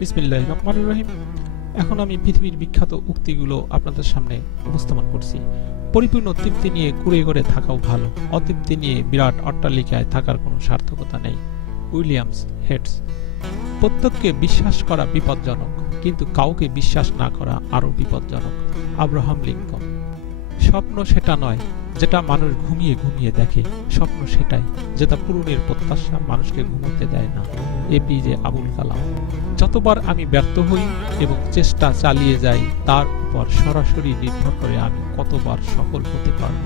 বিসমিল্লাহ রহমান রহিম। এখন আমি পৃথিবীর বিখ্যাত উক্তিগুলো আপনাদের সামনে উপস্থাপন করছি। পরিপূর্ণ তৃপ্তি নিয়ে কুড়ে করে থাকাও ভালো। অতৃপ্তি নিয়ে বিরাট অট্টালিকায় থাকার কোনো সার্থকতা নেই। উইলিয়ামস হেডস, প্রত্যেককে বিশ্বাস করা বিপজ্জনক, কিন্তু কাউকে বিশ্বাস না করা আরও বিপজ্জনক। আব্রাহাম লিঙ্কন, স্বপ্ন সেটা নয় যেটা মানুষ ঘুমিয়ে ঘুমিয়ে দেখে, স্বপ্ন সেটাই, যেটা পূরণের প্রত্যাশা মানুষকে ঘুমোতে দেয় না। এপিজে আবুল কালাম। যতবার আমি ব্যর্থ হই এবং চেষ্টা চালিয়ে যাই, তার উপর সরাসরি নির্ভর করে আমি কতবার সফল হতে পারব।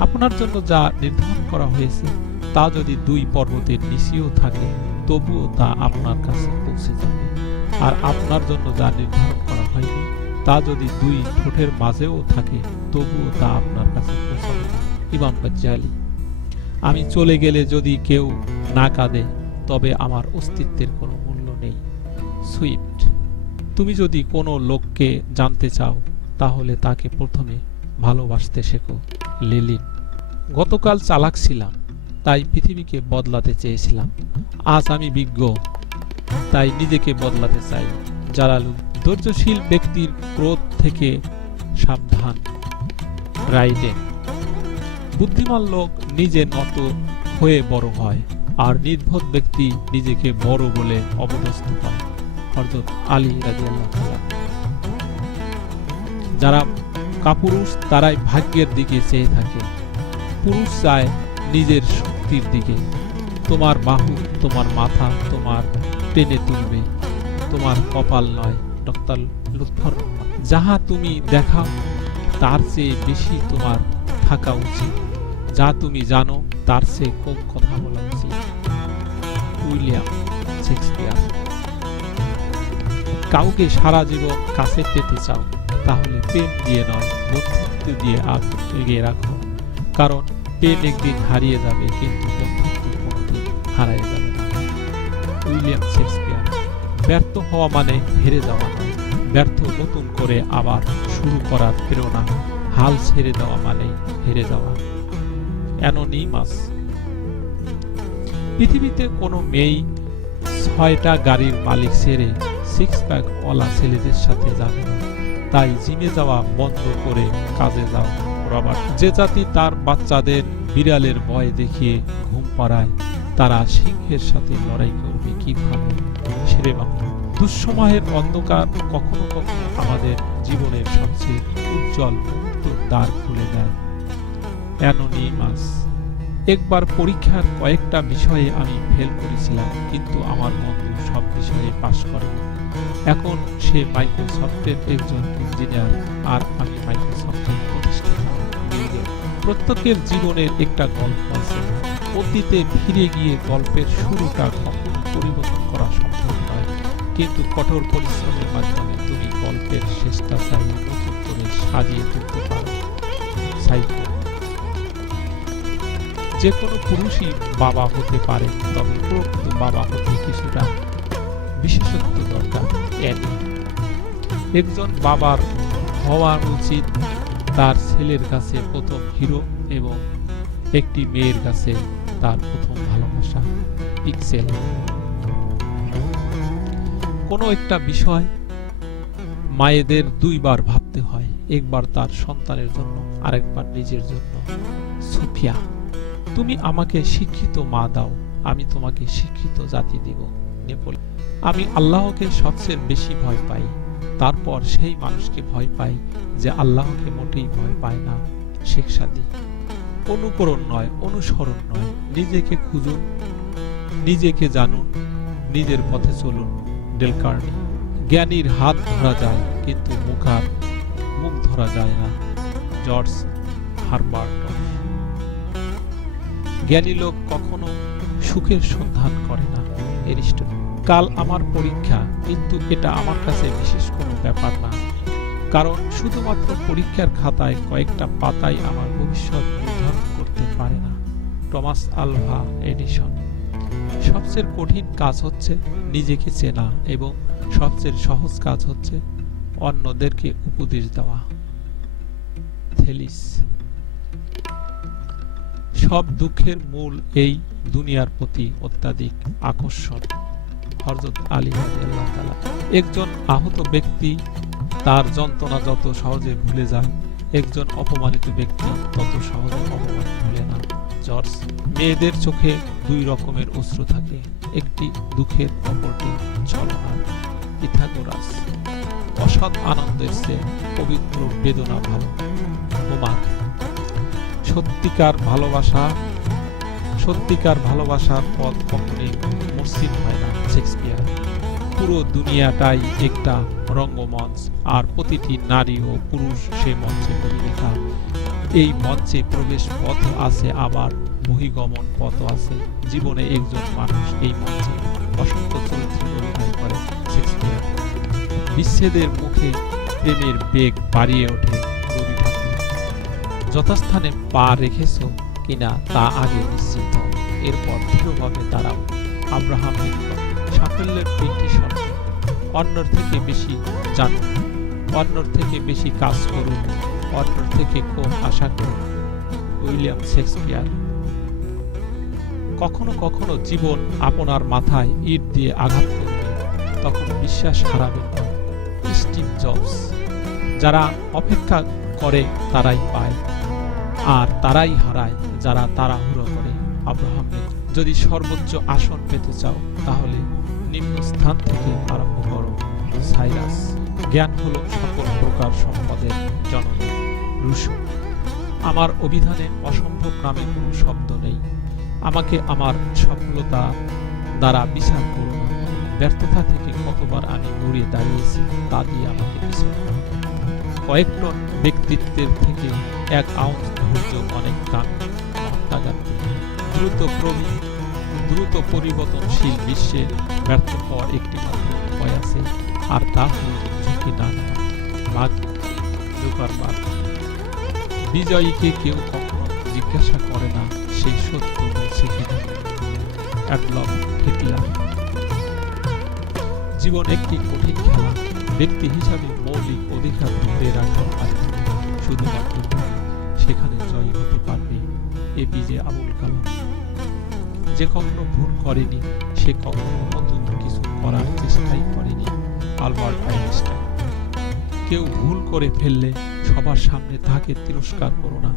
আপনার জন্য যা নির্ধারণ করা হয়েছে, তা যদি দুই পর্বতের নিচেও থাকে, তবুও তা আপনার কাছে পৌঁছে যাবে। আর আপনার জন্য যা নির্ধারণ করা হয়নি, তা যদি দুই ঠোঁটের মাঝেও থাকে, তবুও তা আপনার কাছে পৌঁছাবে ইমাম বাজ্জালি। আমি চলে গেলে যদি কেউ না কাঁদে, তবে আমার অস্তিত্বের কোনো মূল্য নেই। সুইফট। তুমি যদি কোনো লোককে জানতে চাও, তাহলে তাকে প্রথমে ভালোবাসতে শেখো, লিলিন। গতকাল চালাক ছিলাম, তাই পৃথিবীকে বদলাতে চেয়েছিলাম। আজ আমি বিজ্ঞ, তাই নিজেকে বদলাতে চাই। জালালু, ধৈর্যশীল ব্যক্তির ক্রোধ থেকে সাবধান। রাইডেন। বুদ্ধিমান লোক নিজে নত হয়ে বড় হয়, আর নির্ভর ব্যক্তি নিজেকে বড় বলে অবদস্থ হয়। হযরত আলী তাআলা। যারা কাপুরুষ, তারাই ভাগ্যের দিকে চেয়ে থাকে। পুরুষ চায় নিজের শক্তির দিকে। তোমার বাহু তোমার মাথা, তোমার টেনে তুলবে। তোমার কপাল নয়, ডক্টর লুৎফর যাহা তুমি দেখাও, তার চেয়ে বেশি তোমার থাকা উচিত। যা তুমি জানো, তার চেয়ে কম কথা বলা উচিত। William Shakespeare. কাউকে সারা জীবন কাছে পেতে চাও, তাহলে প্রেম দিয়ে নয়, বন্ধুত্ব দিয়ে আগ এগিয়ে রাখো। কারণ প্রেম একদিন হারিয়ে যাবে, কিন্তু বন্ধুত্ব কোনোদিন হারায় যাবে না। উইলিয়াম শেক্সপিয়ার, ব্যর্থ হওয়া মানে হেরে যাওয়া ব্যর্থ নতুন করে আবার শুরু করার প্রেরণা। হাল ছেড়ে দেওয়া মানে হেরে যাওয়া। অ্যানোনিমাস পৃথিবীতে কোনো মেয়েই ছয়টা গাড়ির মালিক ছেড়ে সিক্স প্যাক ওলা ছেলেদের সাথে যাবে। তাই জিমে যাওয়া বন্ধ করে কাজে যাও। রবার্ট, যে জাতি তার বাচ্চাদের বিড়ালের ভয় দেখিয়ে ঘুম পাড়ায়, তারা সিংহের সাথে লড়াই করবে কীভাবে? সেরে বাংলা দুঃসময়ের অন্ধকার কখনো কখনো আমাদের জীবনের সবচেয়ে উজ্জ্বল মুক্তর দ্বার খুলে দেয়। অ্যানোনিমাস একবার পরীক্ষার কয়েকটা বিষয়ে আমি ফেল করেছিলাম, কিন্তু আমার বন্ধু সব বিষয়ে পাশ করে এখন সে মাইক্রোসফটের একজন ইঞ্জিনিয়ার আর আমি মাইক্রোসফটের প্রতিষ্ঠাতা। প্রত্যেকের জীবনের একটা গল্প আছে। অতীতে ফিরে গিয়ে গল্পের শুরুটা কখনো পরিবর্তন করা সম্ভব নয়। কিন্তু কঠোর পরিশ্রমের মাধ্যমে তুমি গল্পের শেষটা চাইলে নতুন করে সাজিয়ে তুলতে পারো যে কোনো পুরুষই বাবা হতে পারে, তবে প্রকৃত বাবা হতে কিছুটা বিশেষত্ব দরকার অ্যানি একজন বাবার হওয়া উচিত তার ছেলের কাছে প্রথম হিরো এবং একটি মেয়ের কাছে তার প্রথম ভালোবাসা, পিক্সেল। কোনো একটা বিষয় মায়েদের দুইবার ভাবতে হয়। একবার তার সন্তানের জন্য, আরেকবার নিজের জন্য। সুফিয়া, তুমি আমাকে শিক্ষিত মা দাও, আমি তোমাকে শিক্ষিত জাতি দিব নেপোল আমি আল্লাহকে সবচেয়ে বেশি ভয় পাই, তারপর সেই মানুষকে ভয় পাই যে আল্লাহকে মোটেই ভয় পায় না, শেখ সাদি অনুকরণ নয়, অনুসরণ নয়, নিজেকে খুঁজুন, নিজেকে জানুন, নিজের পথে চলুন ডেলকার্নি জ্ঞানীর হাত ধরা যায়, কিন্তু মুখার মুখ ধরা যায় না। George Herbert. জ্ঞানী লোক কখনো সুখের সন্ধান করে না এরিস্টটল কাল আমার পরীক্ষা, কিন্তু এটা আমার কাছে বিশেষ কোনো ব্যাপার না। কারণ শুধুমাত্র পরীক্ষার খাতায় কয়েকটা পাতাই আমার ভবিষ্যৎ নির্ধারণ করতে পারে না। টমাস আলভা এডিশন সবচেয়ে কঠিন কাজ হচ্ছে নিজেকে চেনা এবং সবচেয়ে সহজ কাজ হচ্ছে অন্যদেরকে উপদেশ দেওয়া। সব দুঃখের মূল এই দুনিয়ার প্রতি অত্যাধিক আকর্ষণ। হরজত আলী একজন আহত ব্যক্তি, তার যন্ত্রণা যত সহজে ভুলে যায়, একজন অপমানিত ব্যক্তি তত সহজে অপমান ভুলে না। জর্জ, মেয়েদের চোখে দুই রকমের অশ্রু থাকে, একটি দুঃখের, অপরটি ছলনার পিথাগোরাস অসৎ আনন্দের চেয়ে পবিত্র বেদনা ভালো। হোমার সত্যিকার ভালোবাসা, সত্যিকার ভালোবাসার পথ কখনোই মসৃণ হয় না শেক্সপিয়ার পুরো দুনিয়াটাই একটা রঙ্গমঞ্চ, আর প্রতিটি নারী ও পুরুষ সে মঞ্চে লেখা। এই মঞ্চে প্রবেশ পথ আছে, আবার বহিগমন পথ আছে। জীবনে একজন মানুষ এই মঞ্চে অসংখ্য বিচ্ছেদের মুখে প্রেমের বেগ বাড়িয়ে ওঠে রবি ঠাকুর যথাস্থানে পা রেখেছ কিনা তা আগে নিশ্চিত এরপর দৃঢ়ভাবে দাঁড়াও। আব্রাহাম সাফল্যের তিনটি শর্ত। অন্যর থেকে বেশি জানুন অন্যর থেকে বেশি কাজ করুন অন্যর থেকে কম আশা করুন উইলিয়াম শেক্সপিয়ার। কখনো কখনো জীবন আপনার মাথায় ইট দিয়ে আঘাত করবে। তখন বিশ্বাস হারাবেন জবস যারা অপেক্ষা করে তারাই পায়, আর তারাই হারায় যারা তাড়াহুড়ো করে। Abraham Lincoln. যদি সর্বোচ্চ আসন পেতে চাও, তাহলে নিম্ন স্থান থেকে আরম্ভ করো। সাইরাস, জ্ঞান হলো সকল প্রকার সম্পদের জননী রুশো, আমার অভিধানে অসম্ভব নামে কোনো শব্দ নেই। আমাকে আমার সফলতা দ্বারা বিচার করো না ব্যর্থতা থেকে কতবার আমি ঘুরে দাঁড়িয়েছি তা দিয়ে আমাকে করো। কয়েক টন ব্যক্তিত্বের থেকে এক আউন্স ধৈর্য অনেক দাম মহাত্মা দ্রুত প্রবি, দ্রুত পরিবর্তনশীল বিশ্বে ব্যর্থ হওয়ার একটি মাত্র উপায় আছে, আর তা হল ঝুঁকি না মাগ বিজয়ীকে কেউ কখনো জিজ্ঞাসা করে না সেই সত্য বলছে কিনা। অ্যাডলফ হিটলার জীবন একটি কঠিন খেলা। ব্যক্তি হিসাবে মৌলিক অধিকার ধরে রাখা পারে শুধুমাত্র সেখানে জয়ী হতে পারবে এপিজে আবুল কালাম। যে কখনো ভুল করেনি, সে কখনো নতুন কিছু করার চেষ্টাই করেনি, আলবার্ট আইনস্টাইন। কেউ ভুল করে ফেললে সবার সামনে তাকে তিরস্কার করো না।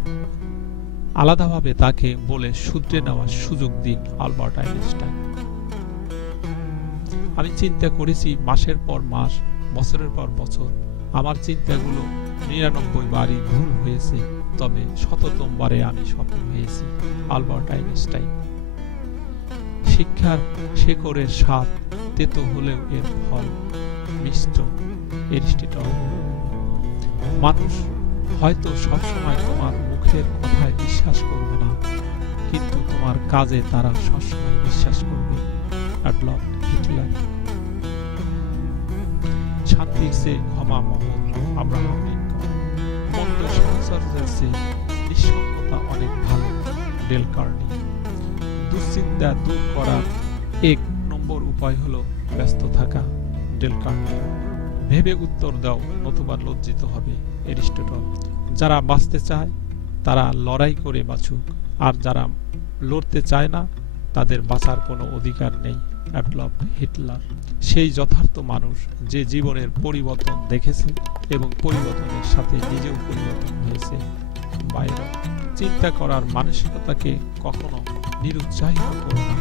আলাদাভাবে তাকে বলে শুধরে নেওয়ার সুযোগ দিন আলবার্ট আইনস্টাইন। আমি চিন্তা করেছি মাসের পর মাস, বছরের পর বছর। আমার চিন্তাগুলো নিরানব্বই বারই ভুল হয়েছে, তবে শততম বারে আমি সফল হয়েছি, আলবার্ট আইনস্টাইন। শিক্ষার শেকড়ের স্বাদ তেতো হলেও এর ফল মিষ্ট এরিস্টিটল। মানুষ হয়তো সবসময় তোমার মুখের কথায় বিশ্বাস করবে না, কিন্তু তোমার কাজে তারা সবসময় বিশ্বাস করবে, অ্যাডলফ। চেয়ে ক্ষমা মহৎ আব্রাহাম লিঙ্কন নিঃসঙ্গতা অনেক ভালো, ডেল কার্নি। দুশ্চিন্তা দূর করার এক নম্বর উপায় হলো ব্যস্ত থাকা, ডেল কার্নি। ভেবে উত্তর দাও, নতুবা লজ্জিত হবে এরিস্টটল। যারা বাঁচতে চায়, তারা লড়াই করে বাঁচুক। আর যারা লড়তে চায় না, তাদের বাঁচার কোনো অধিকার নেই। অ্যাডলফ হিটলার, সেই যথার্থ মানুষ যে জীবনের পরিবর্তন দেখেছে এবং পরিবর্তনের সাথে নিজেও পরিবর্তন হয়েছে। বাইরে চিন্তা করার মানসিকতাকে কখনো নিরুৎসাহিত করো না,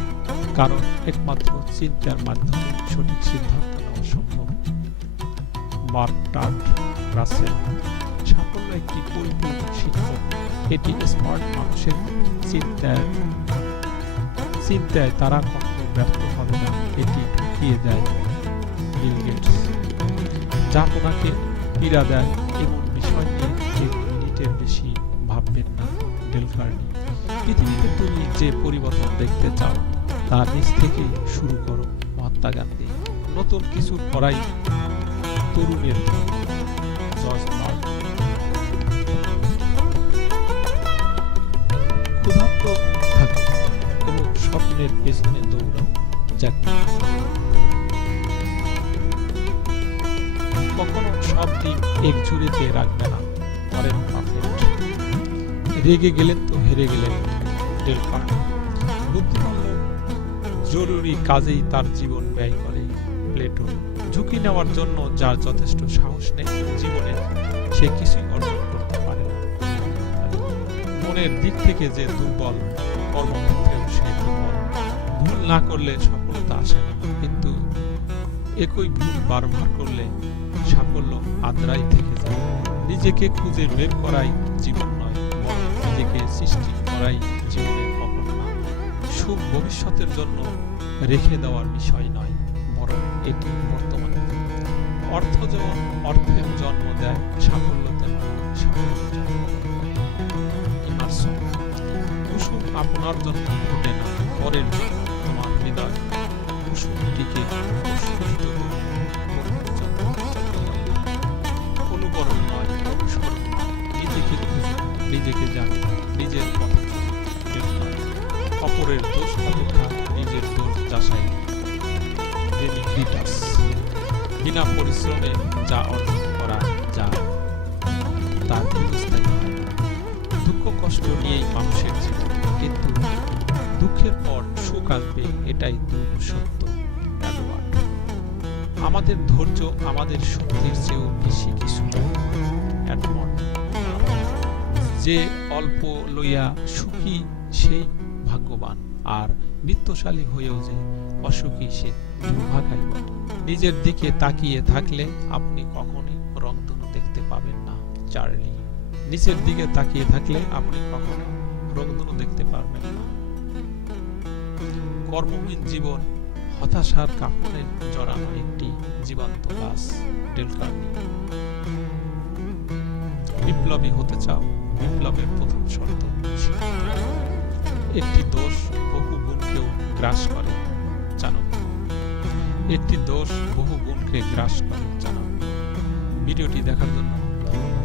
কারণ একমাত্র চিন্তার মাধ্যমে সঠিক সিদ্ধান্ত নেওয়া সম্ভব। মার্টার্ট রাসেল, সাফল্য একটি পরিপূর্ণ শিক্ষক, এটি স্মার্ট মানুষের চিন্তায় চিন্তায় তারা কখনো ব্যর্থ হবে না, এটি ঢুকিয়ে দেয় বিল গেটস যা আপনাকে পীড়া দেয়, এমন বিষয় নিয়ে এক মিনিটের বেশি ভাববেন না ডেল পৃথিবীতে তুমি যে পরিবর্তন দেখতে চাও, তা নিজ থেকে শুরু করো মহাত্মা গান্ধী। নতুন কিছু করাই তরুণের। ক্ষুধার্ত থাকো এবং স্বপ্নের পেছনে জ্যাক কখনো সব দিন এক ঝুড়িতে রাখবে না ওয়ারেন বাফেট রেগে গেলেন তো হেরে গেলেন ডেল কার্নি বুদ্ধিমান জরুরি কাজেই তার জীবন ব্যয় করে। প্লেটো, ঝুঁকি নেওয়ার জন্য যার যথেষ্ট সাহস নেই জীবনে, সে কিছুই অর্জন করতে পারে না। মনের দিক থেকে যে দুর্বল, কর্মক্ষেত্রেও সে দুর্বল। ভুল না করলে কিন্তু একই ভুল বারবার করলে সাফল্য আদ্রাই থেকে যায়। নিজেকে খুঁজে বের করাই জীবন নয় নিজেকে সৃষ্টি করাই জীবনের অপর্ণা সুখ ভবিষ্যতের জন্য রেখে দেওয়ার বিষয় নয়, বরং এটি বর্তমানে। অর্থ যেমন অর্থের জন্ম দেয়, সাফল্য তেমন সাফল্য আপনার জন্য ফোটে না, পরের জন্য করুন। অনুকরণ নিজেকে নিজেকে জানুন নিজের। অপরের দোষ অপেক্ষা নিজের দোষ যাচাই বিনা পরিশ্রমে যা অর্জন করা যায় তার দুঃখ কষ্ট নিয়েই মানুষের জীবন কিন্তু দুঃখের পর সুখ আসবে, এটাই দুঃখ সত্য। আমাদের ধৈর্য, আমাদের শক্তির চেয়েও বেশি কিছু। যে অল্প লইয়া সুখী, সেই ভাগ্যবান। আর বিত্তশালী হয়েও যে অসুখী, সে দুর্ভাগাই। নিজের দিকে তাকিয়ে থাকলে আপনি কখনোই রংধনু দেখতে পাবেন না, চার্লি। নিচের দিকে তাকিয়ে থাকলে আপনি কখনো রংধনু দেখতে পারবেন না। কর্মহীন জীবন, হতাশার কাপড়ের জড়ানো জীবন্ত গাছ ডেলকার্নি বিপ্লবী হতে চাও, বিপ্লবের প্রথম শর্ত। একটি দোষ বহু গুণকেও গ্রাস করে, জানো। একটি দোষ বহু গুণকে গ্রাস করে, জানো। ভিডিওটি দেখার জন্য ধন্যবাদ।